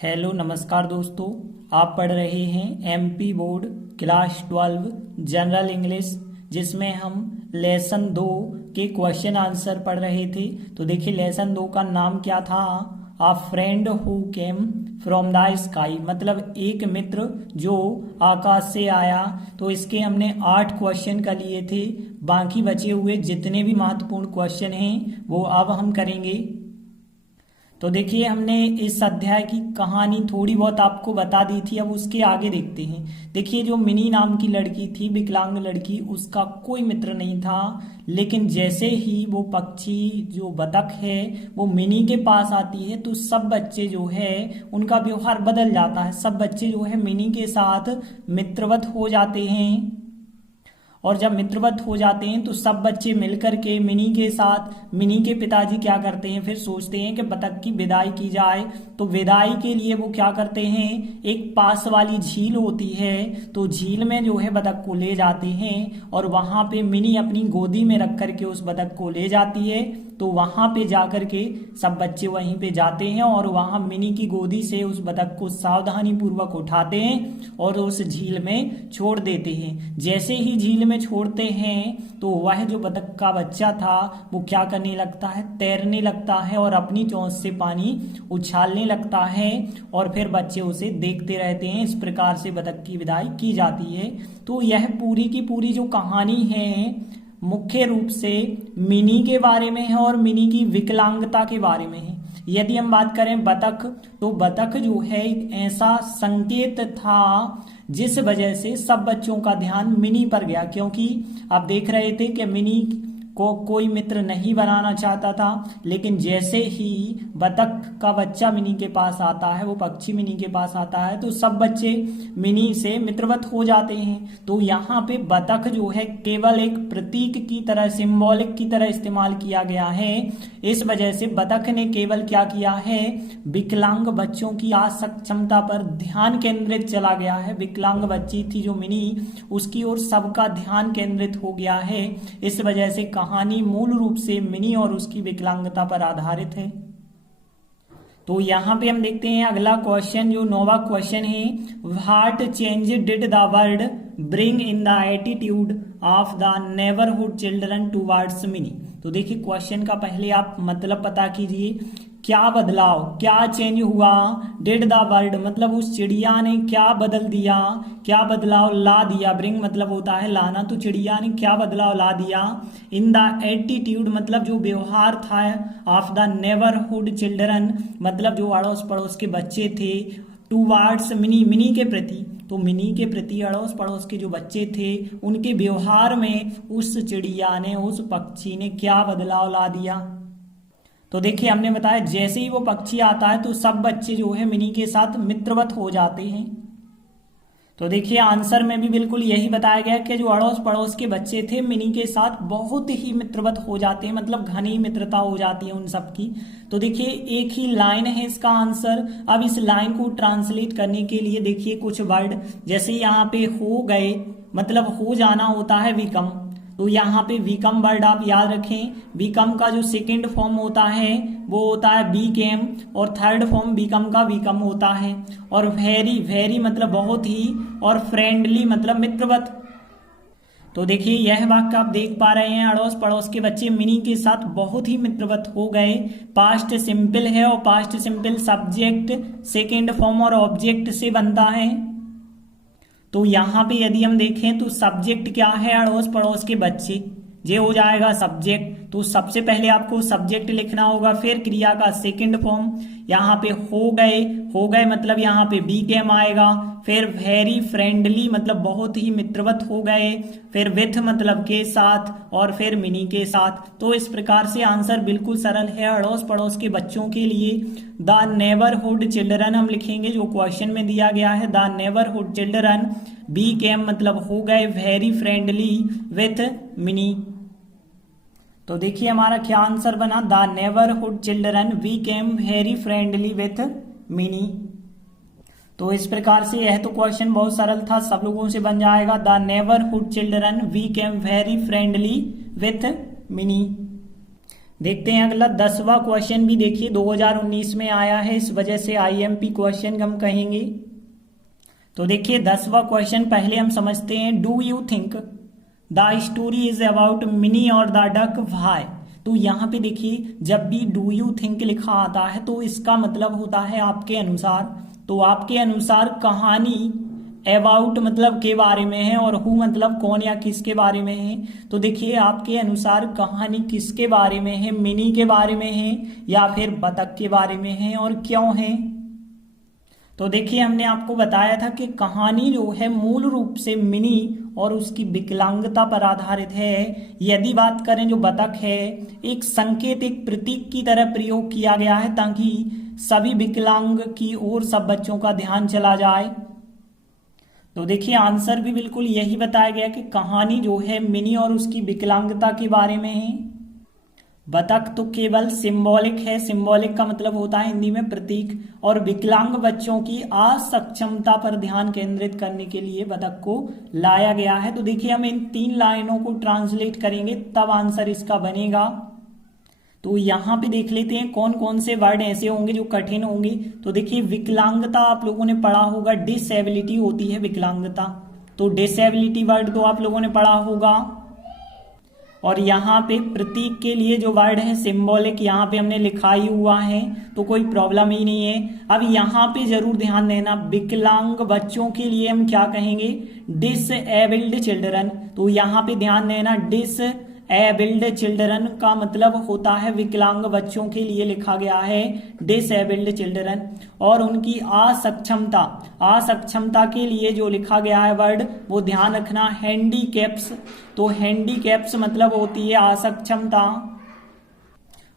Hello नमस्कार दोस्तों। आप पढ़ रहे हैं MP board class 12 general English, जिसमें हम लेसन 2 के क्वेश्चन आंसर पढ़ रहे थे। तो देखिए लेसन 2 का नाम क्या था? A friend who came from the sky, मतलब एक मित्र जो आकाश से आया। तो इसके हमने 8 क्वेश्चन का लिए थे। बाकी बचे हुए जितने भी महत्वपूर्ण क्वेश्चन हैं वो अब हम करेंगे। तो देखिए हमने इस अध्याय की कहानी थोड़ी बहुत आपको बता दी थी, अब उसके आगे देखते हैं। देखिए जो मिनी नाम की लड़की थी, विकलांग लड़की, उसका कोई मित्र नहीं था। लेकिन जैसे ही वो पक्षी जो बतख है वो मिनी के पास आती है तो सब बच्चे जो है उनका व्यवहार बदल जाता है। सब बच्चे जो है मिनी के साथ मित्रवत हो जाते हैं। और जब मित्रवत हो जाते हैं तो सब बच्चे मिलकर के मिनी के साथ, मिनी के पिताजी क्या करते हैं, फिर सोचते हैं कि बतख की विदाई की जाए। तो विदाई के लिए वो क्या करते हैं, एक पास वाली झील होती है तो झील में जो है बतख को ले जाते हैं और वहां पे मिनी अपनी गोदी में रख करके उस बतख को ले जाती है। तो वहां पे जाकर के सब बच्चे वहीं पे जाते हैं और वहां मिनी की गोदी से उस बतख को सावधानी पूर्वक उठाते हैं और उस झील में छोड़ देते हैं। जैसे ही झील में छोड़ते हैं तो वह जो बतख का बच्चा था वो क्या करने लगता है, तैरने लगता है और अपनी चोंच से पानी उछालने लगता है और फिर बच्चे उसे देखते रहते हैं। इस प्रकार से बतख की विदाई की जाती है। तो यह पूरी की पूरी जो कहानी है मुख्य रूप से मिनी के बारे में है और मिनी की विकलांगता के बारे में है। यदि हम बात करें बतख, तो बतख जो है एक ऐसा संकेत था जिस वजह से सब बच्चों का ध्यान मिनी पर गया, क्योंकि आप देख रहे थे कि मिनी को कोई मित्र नहीं बनाना चाहता था। लेकिन जैसे ही बतख का बच्चा मिनी के पास आता है, वो पक्षी मिनी के पास आता है, तो सब बच्चे मिनी से मित्रवत हो जाते हैं। तो यहाँ पे बतख जो है केवल एक प्रतीक की तरह, सिंबॉलिक की तरह इस्तेमाल किया गया है। इस वजह से बतख ने केवल क्या किया है, विकलांग बच्चों की असक्षमता पर ध्यान केंद्रित चला गया है। विकलांग बच्ची थी जो मिनी, उसकी ओर सबका ध्यान केंद्रित हो गया है। इस वजह से कहानी मूल रूप से मिनी और उसकी विकलांगता पर आधारित है। तो यहाँ पे हम देखते हैं अगला क्वेश्चन, जो 9वां क्वेश्चन है, what change did the word bring in the attitude of the neighbourhood children towards mini. तो देखिए क्वेश्चन का पहले आप मतलब पता कीजिए, क्या बदलाव, क्या चेंज हुआ। डिड द वर्ड मतलब उस चिड़िया ने क्या बदल दिया, क्या बदलाव ला दिया। ब्रिंग मतलब होता है लाना, तो चिड़िया ने क्या बदलाव ला दिया। इन द एटीट्यूड मतलब जो व्यवहार था ऑफ द नेबरहुड चिल्ड्रन, मतलब जो अड़ोस पड़ोस के बच्चे थे, टुवर्ड्स मिनी, मिनी के प्रति। तो मिनी के प्रति अड़ोस पड़ोस के जो बच्चे थे उनके व्यवहार में उस चिड़िया ने, उस पक्षी ने क्या बदलाव ला दिया। तो देखिए हमने बताया जैसे ही वो पक्षी आता है तो सब बच्चे जो है मिनी के साथ मित्रवत हो जाते हैं। तो देखिए आंसर में भी बिल्कुल यही बताया गया कि जो अड़ोस पड़ोस के बच्चे थे मिनी के साथ बहुत ही मित्रवत हो जाते हैं, मतलब घनी मित्रता हो जाती है उन सब की। तो देखिए एक ही लाइन है इसका आंसर। अब इस लाइन को ट्रांसलेट करने के लिए देखिए कुछ वर्ड, जैसे यहाँ पे हो गए मतलब हो जाना होता है विकम। तो यहाँ पे विकम वर्ड आप याद रखें। विकम का जो सेकंड फॉर्म होता है वो होता है बीकेम और थर्ड फॉर्म विकम का विकम होता है। और वेरी, वेरी मतलब बहुत ही, और फ्रेंडली मतलब मित्रवत। तो देखिए यह वाक्य आप देख पा रहे हैं, अड़ोस पड़ोस के बच्चे मिनी के साथ बहुत ही मित्रवत हो गए। पास्ट सिंपल है और past simple subject, second form और ऑब्जेक्ट से बनता है। तो यहाँ पे यदि हम देखें तो सब्जेक्ट क्या है, अड़ोस पड़ोस के बच्चे, ये हो जाएगा सब्जेक्ट। तो सबसे पहले आपको सब्जेक्ट लिखना होगा, फिर क्रिया का सेकंड फॉर्म, यहाँ पे हो गए, हो गए मतलब यहाँ पे बी केम आएगा। फिर वेरी फ्रेंडली मतलब बहुत ही मित्रवत हो गए, फिर विथ मतलब के साथ, और फिर मिनी के साथ। तो इस प्रकार से आंसर बिल्कुल सरल है अड़ोस पड़ोस के बच्चों के लिए। द नेबरहुड चिल्ड्रन हम लिखेंगे जो क्वेश्चन में दिया गया है, द नेबरहुड चिल्ड्रन बी केम मतलब हो गए वेरी फ्रेंडली विथ मिनी। तो देखिए हमारा क्या आंसर बना, the neighbourhood children we came very friendly with Mini. तो इस प्रकार से यह तो क्वेश्चन बहुत सरल था, सब लोगों से बन जाएगा। The neighbourhood children we came very friendly with Mini. देखते हैं अगला 10वां क्वेश्चन भी देखिए 2019 में आया है, इस वजह से आईएमपी क्वेश्चन हम कहेंगे। तो देखिए 10वां क्वेश्चन पहले हम समझते हैं। Do you think the story is about mini और द डक, व्हाई? तो यहाँ पे देखिए जब भी डू यू थिंक लिखा आता है तो इसका मतलब होता है आपके अनुसार। तो आपके अनुसार कहानी अबाउट मतलब के बारे में है और हु मतलब कौन या किसके बारे में है। तो देखिए आपके अनुसार कहानी किसके बारे में है, मिनी के बारे में है या फिर बतख के बारे में है और क्यों है? तो देखिए हमने आपको बताया था कि कहानी जो है मूल रूप से मिनी और उसकी विकलांगता पर आधारित है। यदि बात करें जो बतख है, एक संकेत एक प्रतीक की तरह प्रयोग किया गया है ताकि सभी विकलांग की ओर सब बच्चों का ध्यान चला जाए। तो देखिए आंसर भी बिल्कुल यही बताया गया कि कहानी जो है मिनी और उसकी विकलांगता के बारे में है। बतख तो केवल सिंबॉलिक है, सिंबॉलिक का मतलब होता है हिंदी में प्रतीक, और विकलांग बच्चों की असक्षमता पर ध्यान केंद्रित करने के लिए बतख को लाया गया है। तो देखिए हम इन 3 लाइनों को ट्रांसलेट करेंगे तब आंसर इसका बनेगा। तो यहाँ पे देख लेते हैं कौन कौन से वर्ड ऐसे होंगे जो कठिन होंगे। तो देखिए विकलांगता आप लोगों ने पढ़ा होगा, डिसेबिलिटी होती है विकलांगता, तो डिसेबिलिटी वर्ड तो आप लोगों ने पढ़ा होगा। और यहाँ पे प्रतीक के लिए जो वर्ड है सिंबॉलिक, यहाँ पे हमने लिखा ही हुआ है तो कोई प्रॉब्लम ही नहीं है। अब यहाँ पे जरूर ध्यान देना, विकलांग बच्चों के लिए हम क्या कहेंगे, डिसएबल्ड चिल्ड्रन। तो यहाँ पे ध्यान देना, डिसएबल्ड चिल्ड्रन का मतलब होता है विकलांग बच्चों के लिए लिखा गया है डिसएबल्ड चिल्ड्रन। और उनकी असक्षमता, असक्षमता के लिए जो लिखा गया है वर्ड वो ध्यान रखना हैंडीकैप्स। तो हैंडीकैप्स मतलब होती है असक्षमता।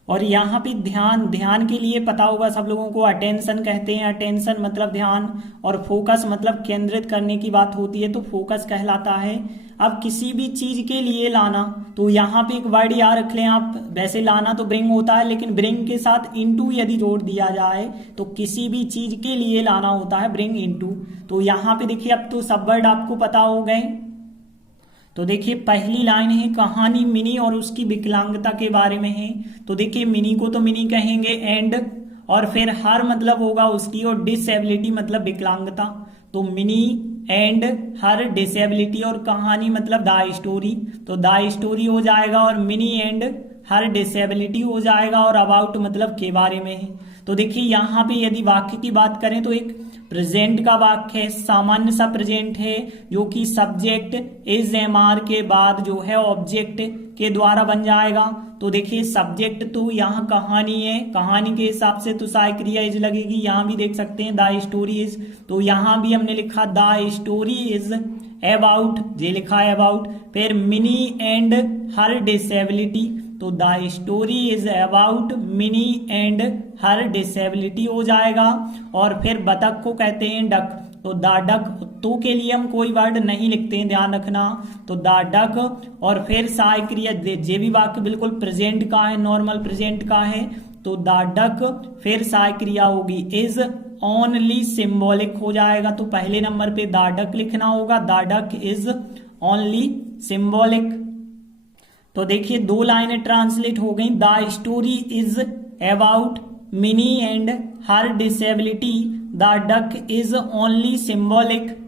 और यहाँ पे ध्यान, ध्यान के लिए पता होगा सब लोगों को, अटेंशन कहते हैं। अटेंशन मतलब ध्यान और फोकस मतलब केंद्रित करने की बात होती है, तो फोकस कहलाता है। अब किसी भी चीज के लिए लाना, तो यहाँ पे एक वर्ड याद रख लें आप, वैसे लाना तो ब्रिंग होता है लेकिन ब्रिंग के साथ इनटू यदि जोड़ दिया जाए तो किसी भी चीज के लिए लाना होता है ब्रिंग इनटू। तो यहाँ पे देखिए अब तो सब वर्ड आपको पता हो गए। तो देखिए पहली लाइन है कहानी मिनी और उसकी विकलांगता के बारे में है। तो देखिए मिनी को तो मिनी कहेंगे एंड, और फिर हर मतलब होगा उसकी, और डिसेबिलिटी मतलब विकलांगता। तो मिनी एंड हर डिसेबिलिटी, और कहानी मतलब द स्टोरी, तो द स्टोरी हो जाएगा, और मिनी एंड हर डिसेबिलिटी हो जाएगा, और अबाउट मतलब के बारे में है। तो देखिए यहाँ पे यदि वाक्य की बात करें तो एक प्रेजेंट का वाक्य है, सामान्य सा प्रेजेंट है जो कि सब्जेक्ट इज एमआर के बाद जो है ऑब्जेक्ट के द्वारा बन जाएगा। तो देखिए सब्जेक्ट तो यहाँ कहानी है, कहानी के हिसाब से तो सहायक क्रिया इज लगेगी। यहाँ भी देख सकते हैं द स्टोरी इज, तो यहाँ भी हमने लिखा द स्टोरी इज अबाउट, ये लिखा है अबाउट। फिर मिनी एंड हर डिसेबिलिटी, तो the story is about Mini and her disability हो जाएगा। और फिर बतख को कहते हैं डक, तो द डक, तो के लिए हम कोई वर्ड नहीं लिखते हैं, ध्यान रखना। तो द डक, और फिर सहायक क्रिया, जे भी वाक्य बिल्कुल प्रेजेंट का है, नॉर्मल प्रेजेंट का है, तो द डक फिर सहायक क्रिया होगी इज ओनली सिंबॉलिक हो जाएगा। तो पहले नंबर पे द डक लिखना होगा, the duck is only symbolic. तो देखिए 2 लाइनें ट्रांसलेट हो गई, the story is about Mini and her disability, the duck is only symbolic.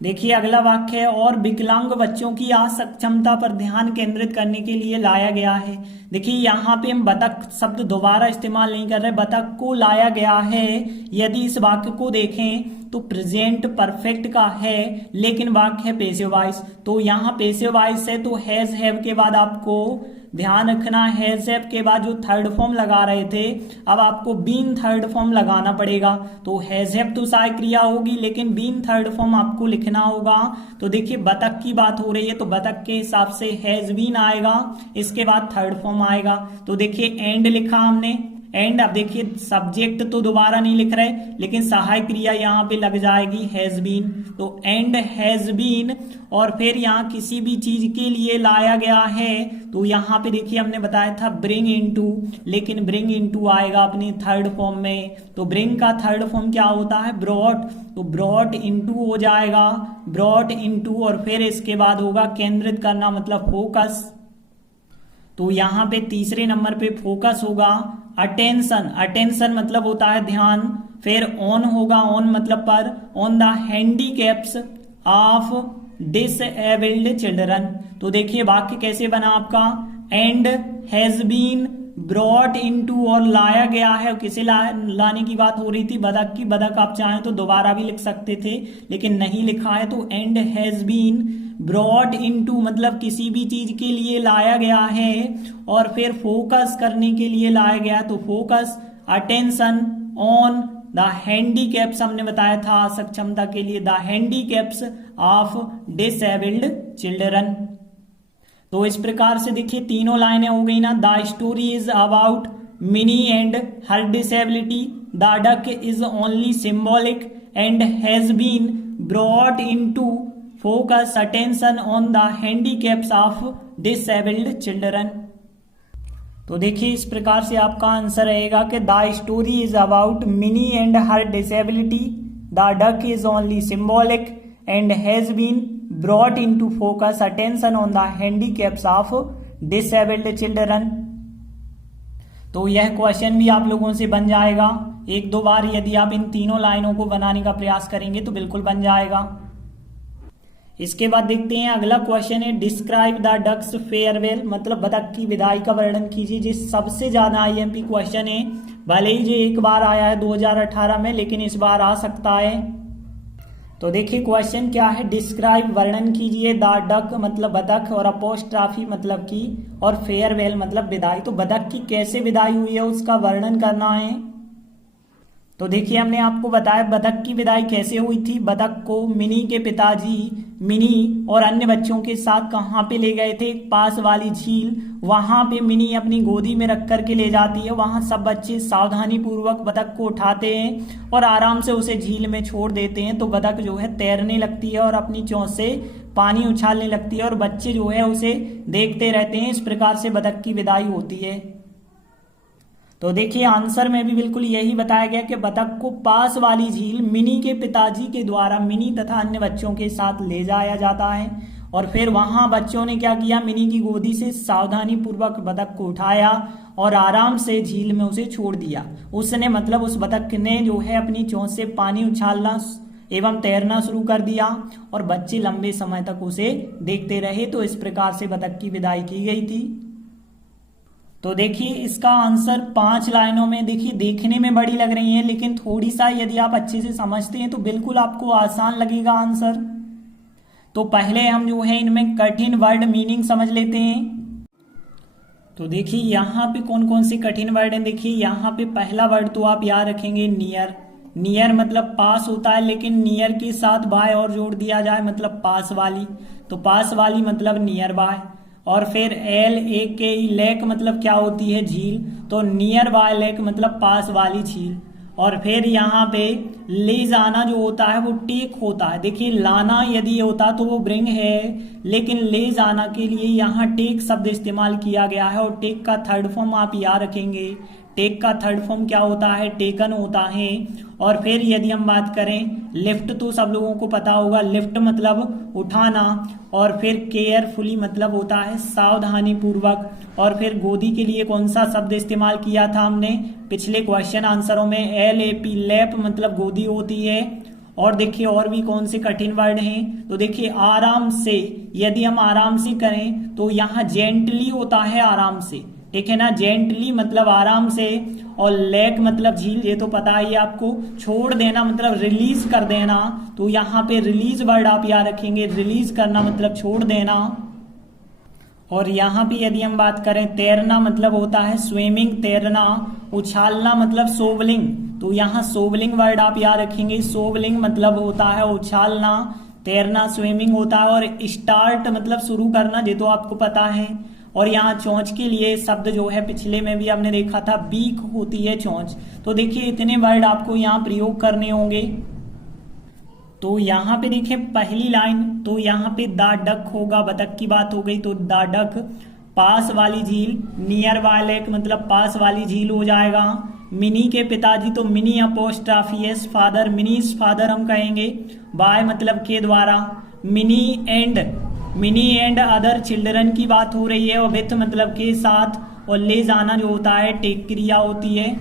देखिए अगला वाक्य है और विकलांग बच्चों की असक्षमता पर ध्यान केंद्रित करने के लिए लाया गया है। देखिए यहाँ पे हम बतख शब्द दोबारा इस्तेमाल नहीं कर रहे, बतख को लाया गया है। यदि इस वाक्य को देखें तो प्रेजेंट परफेक्ट का है लेकिन वाक्य है पैसिव वॉइस, तो यहाँ पैसिव वॉइस है तो हैज हैव के बाद आपको ध्यान रखना, हैज हैव के बाद जो थर्ड फॉर्म लगा रहे थे अब आपको बीन थर्ड फॉर्म लगाना पड़ेगा। तो हैज हैव तो सहायक क्रिया होगी लेकिन बीन थर्ड फॉर्म आपको लिखना होगा। तो देखिए बतख की बात हो रही है तो बतख के हिसाब से हैज बीन आएगा, इसके बाद थर्ड फॉर्म आएगा। तो देखिए एंड लिखा हमने, एंड। अब देखिए सब्जेक्ट तो दोबारा नहीं लिख रहे लेकिन सहायक क्रिया यहाँ पे लग जाएगी हैज बीन, तो एंड हैज बीन। और फिर यहाँ किसी भी चीज के लिए लाया गया है तो यहाँ पे देखिए हमने बताया था ब्रिंग इनटू, लेकिन ब्रिंग इनटू आएगा अपनी थर्ड फॉर्म में। तो ब्रिंग का थर्ड फॉर्म क्या होता है, ब्रॉट, तो ब्रॉट इनटू हो जाएगा, ब्रॉट इनटू। और फिर इसके बाद होगा केंद्रित करना मतलब फोकस। तो यहाँ पे तीसरे नंबर पे फोकस होगा अटेंशन, अटेंशन मतलब होता है ध्यान। फिर ऑन होगा, ऑन मतलब पर, on the handicaps of disabled children. तो देखिए वाक्य कैसे बना आपका, and has been brought into, और लाया गया है, किसे लाने की बात हो रही थी, बतख की। बतख आप चाहें तो दोबारा भी लिख सकते थे लेकिन नहीं लिखा है, तो and has been brought into मतलब किसी भी चीज के लिए लाया गया है, और फिर फोकस करने के लिए लाया गया, तो focus attention on the handicaps, हमने बताया था सक्षमता के लिए, the handicaps of disabled children. तो इस प्रकार से देखिए तीनों लाइनें हो गई ना। The story is about Mini and her disability, the duck is only symbolic and has been brought into focus attention on the handicaps of disabled children. तो देखिए इस प्रकार से आपका आंसर रहेगा कि the story is about Mini and her disability, the duck is only symbolic and has been brought into focus attention on the handicaps of disabled children। तो यह क्वेश्चन भी आप लोगों से बन जाएगा एक दो बार, यदि आप इन तीनों लाइनों को बनाने का प्रयास करेंगे तो बिल्कुल बन जाएगा। इसके बाद देखते हैं अगला क्वेश्चन है, डिस्क्राइब द डक्स फेयरवेल, मतलब बतख की विदाई का वर्णन कीजिए। जिस सबसे ज्यादा आईएमपी क्वेश्चन है, भले ही जो एक बार आया है 2018 में, लेकिन इस बार आ सकता है। तो देखिए क्वेश्चन क्या है, डिस्क्राइब वर्णन कीजिए, द डक मतलब बतख, और अपोस्ट्राफी मतलब की, और फेयरवेल मतलब विदाई। तो बतख की कैसे विदाई हुई है उसका वर्णन करना है। तो देखिए हमने आपको बताया बतख की विदाई कैसे हुई थी। बतख को मिनी के पिताजी मिनी और अन्य बच्चों के साथ कहाँ पे ले गए थे, पास वाली झील। वहां पे मिनी अपनी गोदी में रख करके ले जाती है, वहां सब बच्चे सावधानी पूर्वक बतख को उठाते हैं और आराम से उसे झील में छोड़ देते हैं। तो बतख जो है तैरने लगती है और अपनी चोंच से पानी उछालने लगती है और बच्चे जो है उसे देखते रहते हैं। इस प्रकार से बतख की विदाई होती है। तो देखिए आंसर में भी बिल्कुल यही बताया गया कि बतख को पास वाली झील मिनी के पिताजी के द्वारा मिनी तथा अन्य बच्चों के साथ ले जाया जाता है, और फिर वहां बच्चों ने क्या किया, मिनी की गोदी से सावधानी पूर्वक बतख को उठाया और आराम से झील में उसे छोड़ दिया। उसने मतलब उस बतख ने जो है अपनी चोंच से पानी उछालना एवं तैरना शुरू कर दिया और बच्चे लंबे समय तक उसे देखते रहे। तो इस प्रकार से बतख की विदाई की गई थी। तो देखिए इसका आंसर 5 लाइनों में, देखिए देखने में बड़ी लग रही है लेकिन थोड़ी सा यदि आप अच्छे से समझते हैं तो बिल्कुल आपको आसान लगेगा आंसर। तो पहले हम जो है इनमें कठिन वर्ड मीनिंग समझ लेते हैं। तो देखिए यहाँ पे कौन कौन से कठिन वर्ड हैं। देखिए यहाँ पे पहला वर्ड तो आप याद रखेंगे नियर। नियर मतलब पास होता है, लेकिन नियर के साथ बाय और जोड़ दिया जाए मतलब पास वाली। तो पास वाली मतलब नियर बाय। और फिर एल ए के लेक मतलब क्या होती है, झील। तो नियर बाय लेक मतलब पास वाली झील। और फिर यहाँ पे ले जाना जो होता है वो टेक होता है। देखिए लाना यदि होता तो वो ब्रिंग है, लेकिन ले जाना के लिए यहाँ टेक शब्द इस्तेमाल किया गया है। और टेक का थर्ड फॉर्म आप याद रखेंगे। टेक का थर्ड फॉर्म क्या होता है, टेकन होता है। और फिर यदि हम बात करें लिफ्ट, तो सब लोगों को पता होगा लिफ्ट मतलब उठाना। और फिर केयरफुली मतलब होता है सावधानी पूर्वक। और फिर गोदी के लिए कौन सा शब्द इस्तेमाल किया था हमने पिछले क्वेश्चन आंसरों में, LAP लैप मतलब गोदी होती है। और देखिए और भी कौन से कठिन वर्ड हैं। तो देखिए आराम से, यदि हम आराम से करें तो यहाँ जेंटली होता है आराम से, ठीक है ना, जेंटली मतलब आराम से। और लेक मतलब झील, ये तो पता ही आपको। छोड़ देना मतलब रिलीज कर देना, तो यहाँ पे रिलीज वर्ड आप याद रखेंगे। रिलीज करना मतलब छोड़ देना। और यहाँ पे यदि हम बात करें तैरना मतलब होता है स्विमिंग, तैरना। उछालना मतलब सोवलिंग, तो यहाँ सोवलिंग वर्ड आप याद रखेंगे। सोवलिंग मतलब होता है उछालना, तैरना स्विमिंग होता है। और स्टार्ट मतलब शुरू करना, ये तो आपको पता है। और यहाँ चोंच के लिए शब्द जो है पिछले में भी हमने देखा था, बीक होती है चोंच। तो देखिए इतने वर्ड आपको यहाँ प्रयोग करने होंगे। तो यहाँ पे देखिए पहली लाइन, तो यहाँ पे द डक होगा, बतख की बात हो गई। तो द डक पास वाली झील, नियर बाय लेक मतलब पास वाली झील हो जाएगा। मिनी के पिताजी, तो Mini apostrophe S father, Mini's father हम कहेंगे। बाय मतलब के द्वारा। Mini and Mini and other children की बात हो रही है और विथ मतलब के साथ, और ले जाना जो होता है टेक क्रिया होती है।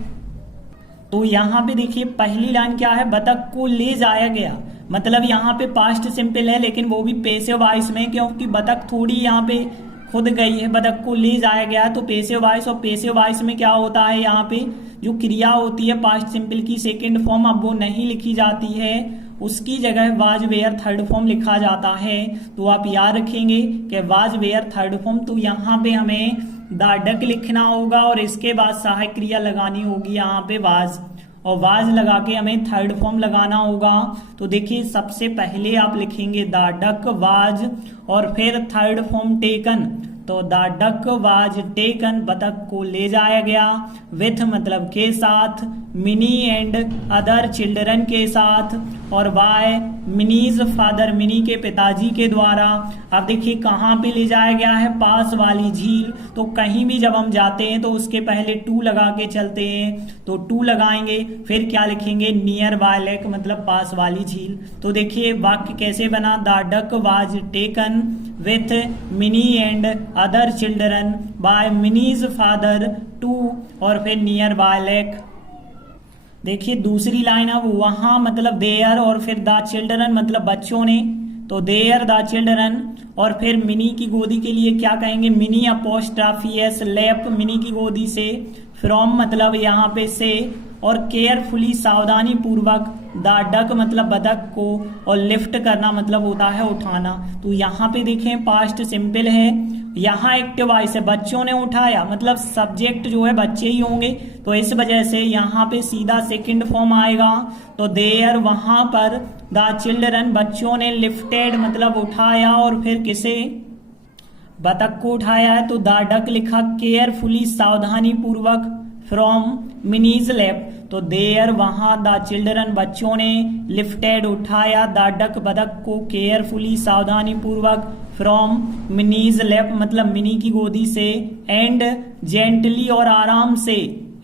तो यहाँ पे देखिए पहली लाइन क्या है, बतख को ले जाया गया, मतलब यहाँ पे पास्ट सिंपल है लेकिन वो भी पैसिव वॉइस में, क्योंकि बतख थोड़ी यहाँ पे खुद गई है, बतख को ले जाया गया तो पैसिव वॉइस, और पैसिव वॉइस में क्या होता है यहाँ पे जो क्रिया होती है पास्ट सिंपल की सेकंड फॉर्म अब वो नहीं लिखी जाती है, उसकी जगह वाज वेयर थर्ड फॉर्म लिखा जाता है। तो आप याद रखेंगे कि वाज वेयर थर्ड फॉर्म, तो यहाँ पे हमें द डक लिखना होगा और इसके बाद सहायक क्रिया लगानी होगी यहाँ पे वाज, और वाज लगा के हमें थर्ड फॉर्म लगाना होगा। तो देखिए सबसे पहले आप लिखेंगे द डक वाज और फिर थर्ड फॉर्म टेकन, तो द डक वाज टेकन, बतख को ले जाया गया, विथ मतलब के साथ, मिनी एंड अदर चिल्ड्रन के साथ, और बाय मिनीज फादर, मिनी के पिताजी के द्वारा। अब देखिए कहाँ पे ले जाया गया है, पास वाली झील, तो कहीं भी जब हम जाते हैं तो उसके पहले टू लगा के चलते हैं, तो टू लगाएंगे, फिर क्या लिखेंगे नियर बाय लेक मतलब पास वाली झील। तो देखिए वाक्य कैसे बना, the duck was taken with mini and other children by minis father to, और फिर नियर बाय लेक। देखिए दूसरी लाइन अब वहां मतलब देयर और फिर द चिल्ड्रन मतलब बच्चों ने, तो देयर द चिल्ड्रन, और फिर मिनी की गोदी के लिए क्या कहेंगे, mini apostrophe S lap, mini की गोदी से, फ्रॉम मतलब यहाँ पे से, और केयरफुली सावधानी पूर्वक, द डक मतलब बतख को, और लिफ्ट करना मतलब होता है उठाना। तो यहाँ पे देखें पास्ट सिंपल है, यहाँ एक्टिव वॉइस है, बच्चों ने उठाया मतलब सब्जेक्ट जो है बच्चे ही होंगे, तो इस वजह से यहाँ पे सीधा सेकंड फॉर्म आएगा। तो देयर वहां पर, द चिल्ड्रन बच्चों ने, लिफ्टेड मतलब उठाया, और फिर किसे, बतख को उठाया है, तो द डक लिखा केयरफुली सावधानी पूर्वक, फ्रॉम मिनीज लैप, तो देयर वहां द चिल्ड्रन बच्चों ने, लिफ्टेड उठाया, द डक बतख को, केयरफुली सावधानी पूर्वक, फ्रॉम मिनीज लैप मतलब मिनी की गोदी से, एंड जेंटली और आराम से,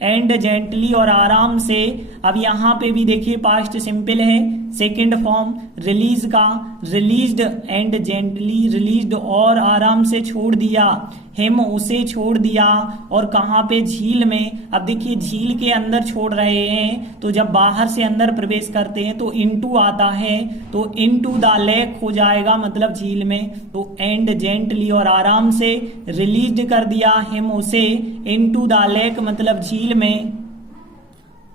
एंड जेंटली और आराम से। अब यहाँ पे भी देखिए पास्ट सिंपल है, सेकंड फॉर्म रिलीज का, रिलीज्ड एंड जेंटली, रिलीज्ड और आराम से छोड़ दिया, हिम उसे छोड़ दिया, और कहाँ पे झील में। अब देखिए झील के अंदर छोड़ रहे हैं, तो जब बाहर से अंदर प्रवेश करते हैं तो इनटू आता है, तो इनटू द लेक हो जाएगा मतलब झील में, तो एंड जेंटली और आराम से, रिलीज्ड कर दिया हिम उसे, इनटू द लेक मतलब झील में।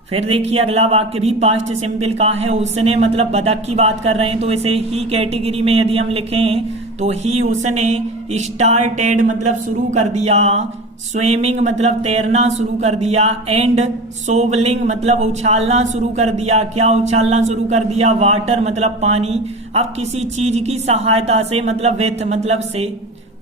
फिर देखिए अगला वाक्य भी पास्ट सिंपल का है, उसने मतलब बतख की बात कर रहे हैं, तो इसे ही कैटेगरी में यदि हम लिखें तो ही उसने, स्टार्टेड मतलब शुरू कर दिया, स्विमिंग मतलब तैरना शुरू कर दिया, एंड सोवलिंग मतलब उछालना शुरू कर दिया। क्या उछालना शुरू कर दिया, वाटर मतलब पानी। अब किसी चीज की सहायता से मतलब विथ मतलब से,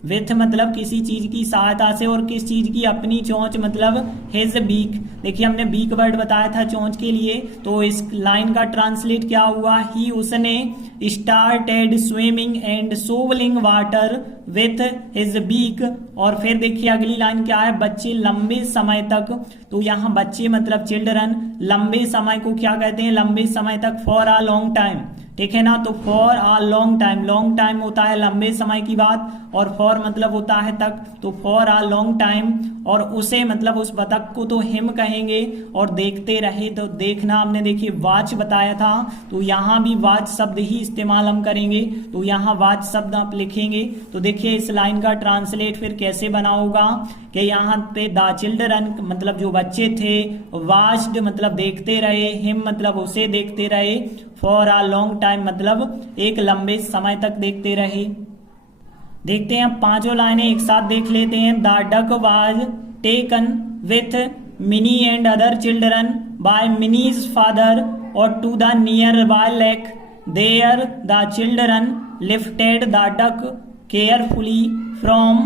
विथ मतलब किसी चीज की सहायता से, और किस चीज की, अपनी चोंच मतलब हिज बीक। देखिए हमने बीक वर्ड बताया था चोंच के लिए, तो इस लाइन का ट्रांसलेट क्या हुआ, ही उसने started swimming and swallowing water with his beak. और फिर देखिए अगली लाइन क्या है, बच्चे लंबे समय तक, तो यहाँ बच्चे मतलब चिल्ड्रन, लंबे समय को क्या कहते हैं, लंबे समय तक, फॉर अ लॉन्ग टाइम, ठीक है ना। तो for a long time, long time होता है लंबे समय की बात, और फॉर मतलब होता है तक, तो फॉर अ लॉन्ग टाइम, और उसे मतलब उस बतख को तो हिम कहेंगे, और देखते रहे तो देखना हमने देखिए वॉच बताया था, तो यहाँ भी वॉच शब्द ही इस्तेमाल हम करेंगे, तो यहाँ वॉच शब्द आप लिखेंगे। तो देखिए इस लाइन का ट्रांसलेट फिर कैसे बना होगा कि यहाँ पे द चिल्ड्रन मतलब जो बच्चे थे, वॉच्ड मतलब देखते रहे, हिम मतलब उसे देखते रहे, फॉर अ लॉन्ग टाइम मतलब एक लंबे समय तक देखते रहे। देखते हैं अब पांचों लाइनें एक साथ देख लेते हैं। The duck was taken with mini and other children by minis father और to the nearby lake, there the children lifted the duck carefully from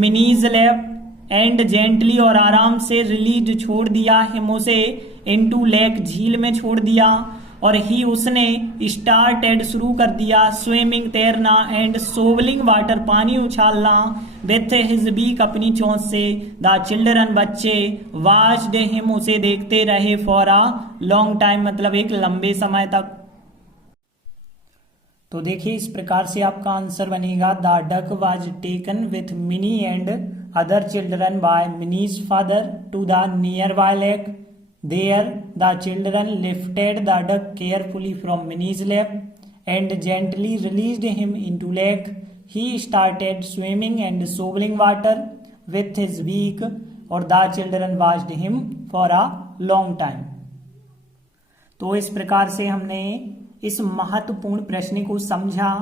minis lap and gently और आराम से रिलीज छोड़ दिया हिम उसे, into lake झील में छोड़ दिया, और ही उसने स्टार्टेड शुरू कर दिया, स्विमिंग तैरना, एंड सोवलिंग वाटर पानी उछालना, विथ हिज बीक अपनी चोंच से, द चिल्ड्रन बच्चे, वॉच्ड हिम उसे देखते रहे, फॉर अ लॉन्ग टाइम मतलब एक लंबे समय तक। तो देखिए इस प्रकार से आपका आंसर बनेगा, the duck was taken with mini and other children by minis father to the nearby lake. There the children lifted the duck carefully from minis lap and gently released him into lake. He started swimming and shoveling water with his beak, और the children watched him for a long time. तो इस प्रकार से हमने इस महत्वपूर्ण प्रश्न को समझा।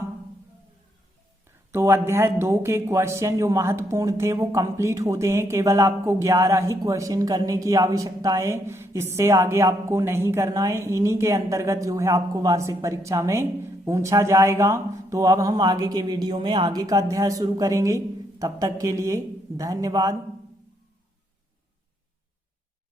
तो अध्याय 2 के क्वेश्चन जो महत्वपूर्ण थे वो कंप्लीट होते हैं। केवल आपको 11 ही क्वेश्चन करने की आवश्यकता है, इससे आगे आपको नहीं करना है। इन्हीं के अंतर्गत जो है आपको वार्षिक परीक्षा में पूछा जाएगा। तो अब हम आगे के वीडियो में आगे का अध्याय शुरू करेंगे। तब तक के लिए धन्यवाद।